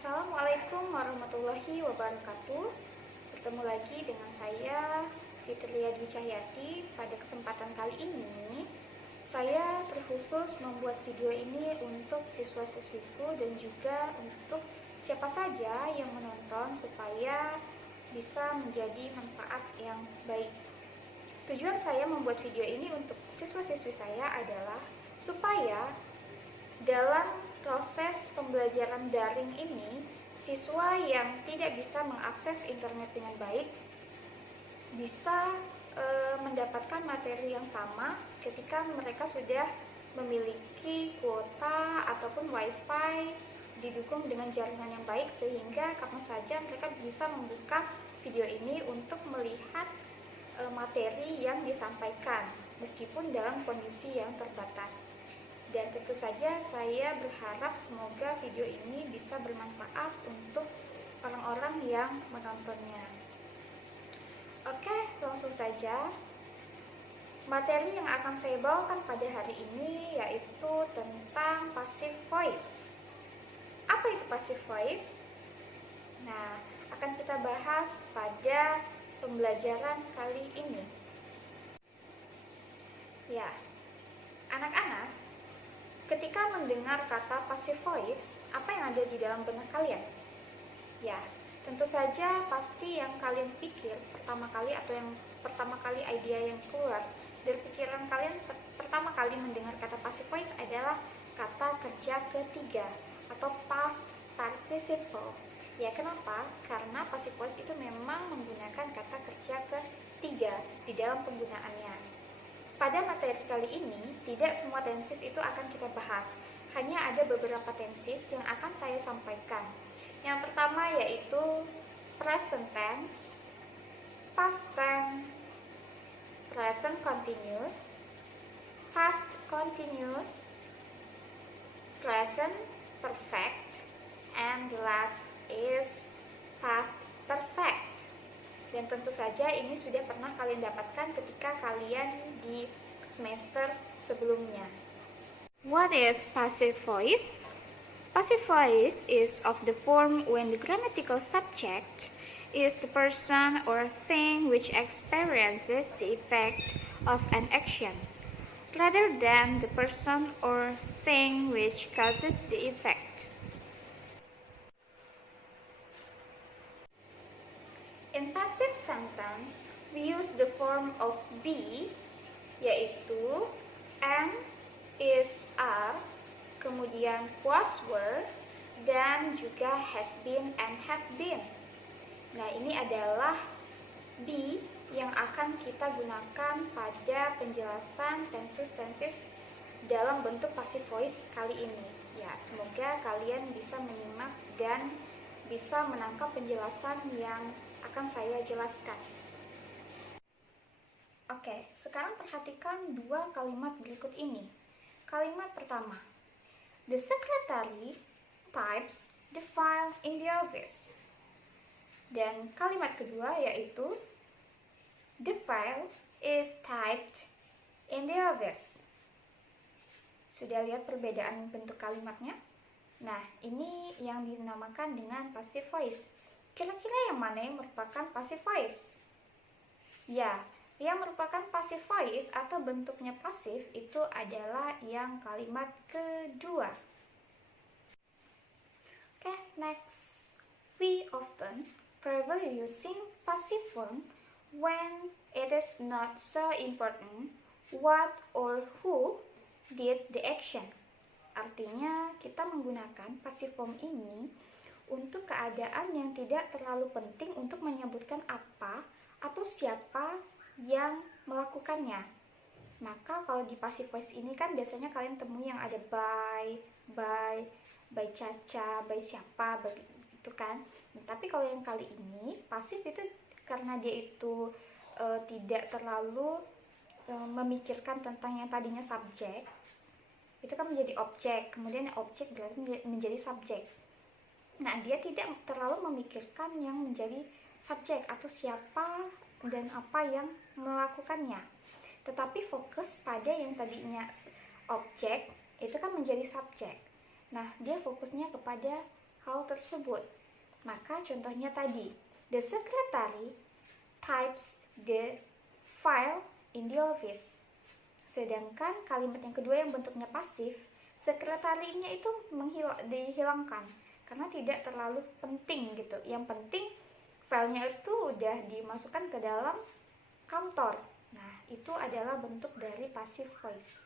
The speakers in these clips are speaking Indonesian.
Assalamualaikum warahmatullahi wabarakatuh. Bertemu lagi dengan saya Fitria Dwi Cahyati. Pada kesempatan kali ini saya terkhusus membuat video ini untuk siswa-siswiku dan juga untuk siapa saja yang menonton supaya bisa menjadi manfaat yang baik. Tujuan saya membuat video ini untuk siswa-siswi saya adalah supaya dalam proses pembelajaran daring ini, siswa yang tidak bisa mengakses internet dengan baik bisa mendapatkan materi yang sama ketika mereka sudah memiliki kuota ataupun wifi didukung dengan jaringan yang baik, sehingga kapan saja mereka bisa membuka video ini untuk melihat materi yang disampaikan meskipun dalam kondisi yang terbatas. Dan tentu saja saya berharap semoga video ini bisa bermanfaat untuk orang-orang yang menontonnya. Oke, langsung saja. Materi yang akan saya bawakan pada hari ini yaitu tentang passive voice. Apa itu passive voice? Nah, akan kita bahas pada pembelajaran kali ini. Ya, anak-anak, ketika mendengar kata passive voice, apa yang ada di dalam benak kalian? Ya, tentu saja pasti yang kalian pikir pertama kali atau yang pertama kali idea yang keluar dari pikiran kalian pertama kali mendengar kata passive voice adalah kata kerja ketiga atau past participle. Ya, kenapa? Karena passive voice itu memang menggunakan kata kerja ketiga di dalam penggunaannya. Pada materi kali ini, tidak semua tenses itu akan kita bahas. Hanya ada beberapa tenses yang akan saya sampaikan. Yang pertama yaitu present tense, past tense, present continuous, past continuous, present perfect, and the last is past perfect. Dan tentu saja ini sudah pernah kalian dapatkan ketika kalian di semester sebelumnya. What is passive voice? Passive voice is of the form when the grammatical subject is the person or thing which experiences the effect of an action, rather than the person or thing which causes the effect. In passive sentence, we use the form of be, yaitu am, is, are, kemudian was, were, dan juga has been and have been. Nah, ini adalah be yang akan kita gunakan pada penjelasan tenses-tenses dalam bentuk passive voice kali ini. Ya, semoga kalian bisa menyimak dan bisa menangkap penjelasan yang akan saya jelaskan. Oke, sekarang perhatikan dua kalimat berikut ini. Kalimat pertama, the secretary types the file in the office. Dan kalimat kedua yaitu, the file is typed in the office. Sudah lihat perbedaan bentuk kalimatnya? Nah, ini yang dinamakan dengan passive voice. Kira-kira yang mana yang merupakan passive voice? Ya, yang merupakan passive voice atau bentuknya pasif itu adalah yang kalimat kedua. Oke, next. We often prefer using passive form when it is not so important what or who did the action. Artinya, kita menggunakan passive form ini untuk keadaan yang tidak terlalu penting untuk menyebutkan apa atau siapa yang melakukannya. Maka kalau di passive voice ini kan biasanya kalian temui yang ada by Caca, by siapa, begitu kan. Tapi kalau yang kali ini pasif itu karena dia itu tidak terlalu memikirkan tentang yang tadinya subjek, itu kan menjadi objek, kemudian objek berarti menjadi subjek. Nah, dia tidak terlalu memikirkan yang menjadi subjek atau siapa dan apa yang melakukannya, tetapi fokus pada yang tadinya objek itu kan menjadi subjek. Nah, dia fokusnya kepada hal tersebut. Maka contohnya tadi, the secretary types the file in the office. Sedangkan kalimat yang kedua yang bentuknya pasif, sekretarinya itu dihilangkan karena tidak terlalu penting gitu. Yang penting filenya itu udah dimasukkan ke dalam kantor. Nah, itu adalah bentuk dari passive voice.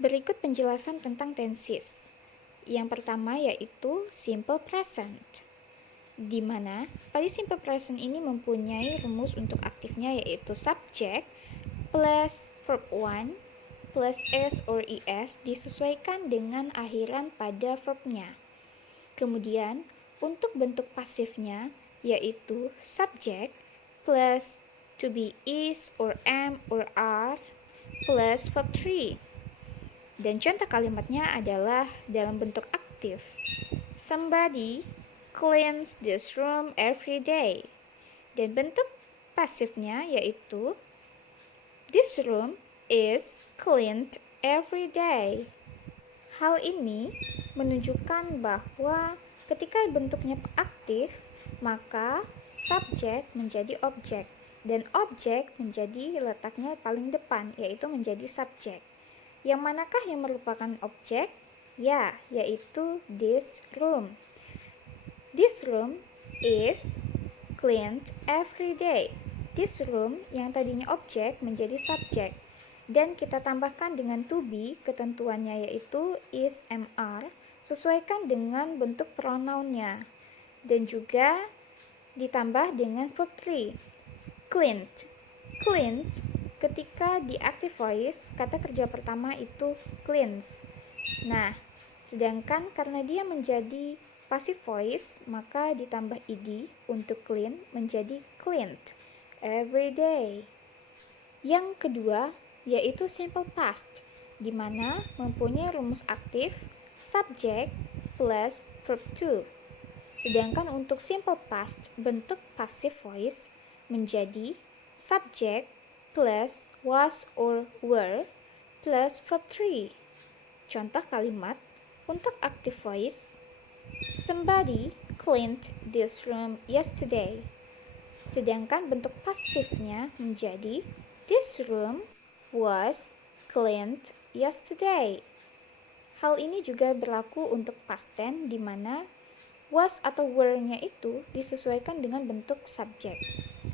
Berikut penjelasan tentang tenses. Yang pertama yaitu simple present, di mana pada simple present ini mempunyai rumus untuk aktifnya yaitu subject plus verb 1 plus s or es disesuaikan dengan akhiran pada verbnya. Kemudian untuk bentuk pasifnya yaitu subject plus to be is or am or are plus verb 3. Dan contoh kalimatnya adalah dalam bentuk aktif. Somebody cleans this room every day. Dan bentuk pasifnya yaitu this room is cleaned every day. Hal ini menunjukkan bahwa ketika bentuknya aktif, maka subjek menjadi objek dan objek menjadi letaknya paling depan, yaitu menjadi subjek. Yang manakah yang merupakan objek? Ya, yaitu this room. This room is cleaned every day. This room yang tadinya objek menjadi subjek. Dan kita tambahkan dengan to be, ketentuannya yaitu is, am, are, sesuaikan dengan bentuk pronounnya. Dan juga ditambah dengan verb 3, cleaned. Cleaned, ketika di active voice, kata kerja pertama itu cleans. Nah, sedangkan karena dia menjadi passive voice, maka ditambah ed untuk clean menjadi cleaned every day. Yang kedua yaitu simple past, di mana mempunyai rumus aktif subject plus verb 2. Sedangkan untuk simple past, bentuk passive voice menjadi subject plus was or were plus verb 3. Contoh kalimat untuk active voice, somebody cleaned this room yesterday. Sedangkan bentuk pasifnya menjadi this room was cleaned yesterday. Hal ini juga berlaku untuk past tense, di mana was atau were-nya itu disesuaikan dengan bentuk subjek.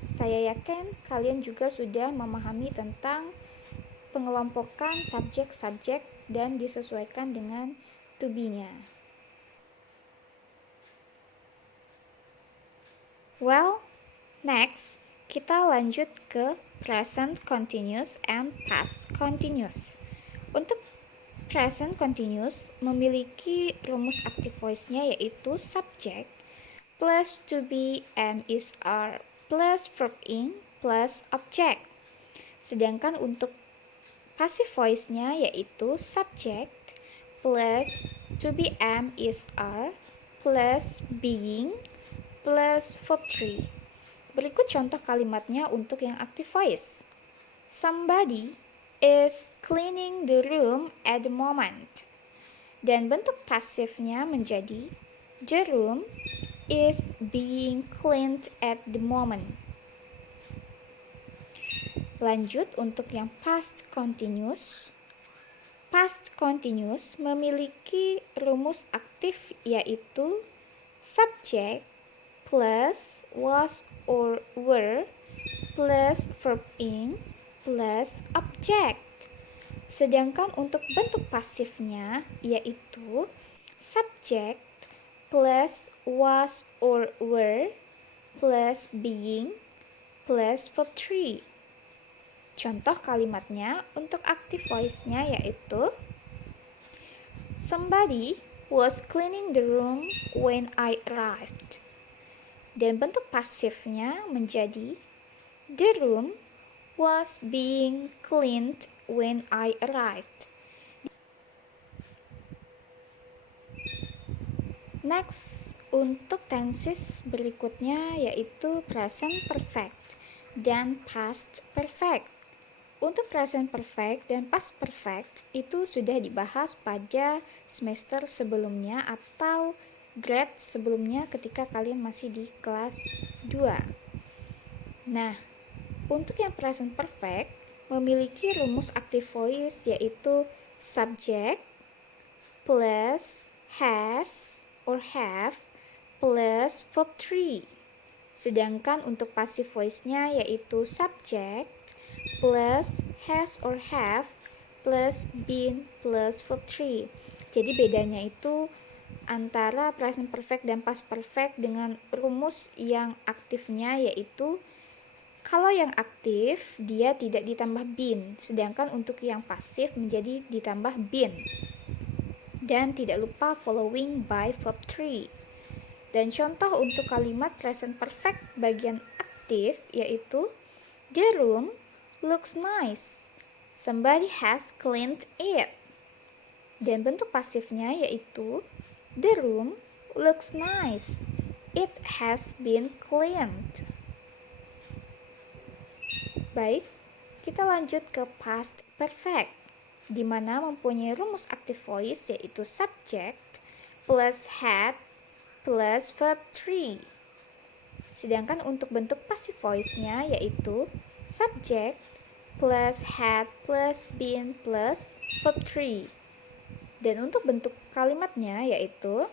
Saya yakin kalian juga sudah memahami tentang pengelompokan subjek-subjek dan disesuaikan dengan to be-nya. Well, next kita lanjut ke present continuous and past continuous. Untuk present continuous memiliki rumus active voice-nya yaitu subject plus to be, am, is, are plus verb ing plus object. Sedangkan untuk passive voice-nya yaitu subject plus to be, am, is, are plus being plus verb 3. Berikut contoh kalimatnya untuk yang active voice. Somebody is cleaning the room at the moment. Dan bentuk pasifnya menjadi the room is being cleaned at the moment. Lanjut untuk yang past continuous. Past continuous memiliki rumus aktif yaitu subject plus was or were plus verb ing plus object. Sedangkan untuk bentuk pasifnya yaitu subject plus was or were plus being plus verb 3. Contoh kalimatnya untuk active voice-nya yaitu somebody was cleaning the room when I arrived. Dan bentuk pasifnya menjadi the room was being cleaned when I arrived. Next, untuk tenses berikutnya yaitu present perfect dan past perfect. Untuk present perfect dan past perfect itu sudah dibahas pada semester sebelumnya atau grade sebelumnya ketika kalian masih di kelas 2. Nah, untuk yang present perfect memiliki rumus active voice yaitu subject plus has or have plus verb 3. Sedangkan untuk passive voice-nya yaitu subject plus has or have plus been plus verb 3. Jadi bedanya itu antara present perfect dan past perfect dengan rumus yang aktifnya yaitu kalau yang aktif dia tidak ditambah been, sedangkan untuk yang pasif menjadi ditambah been. Dan tidak lupa following by verb 3. Dan contoh untuk kalimat present perfect bagian aktif yaitu the room looks nice. Somebody has cleaned it. Dan bentuk pasifnya yaitu the room looks nice. It has been cleaned. Baik, kita lanjut ke past perfect, di mana mempunyai rumus active voice yaitu subject plus had plus verb 3. Sedangkan untuk bentuk passive voice-nya yaitu subject plus had plus been plus verb 3. Dan untuk bentuk kalimatnya yaitu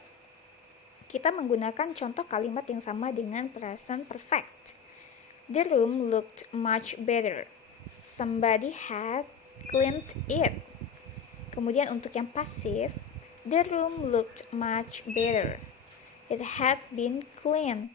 kita menggunakan contoh kalimat yang sama dengan present perfect. The room looked much better. Somebody had cleaned it. Kemudian untuk yang pasif, the room looked much better. It had been cleaned.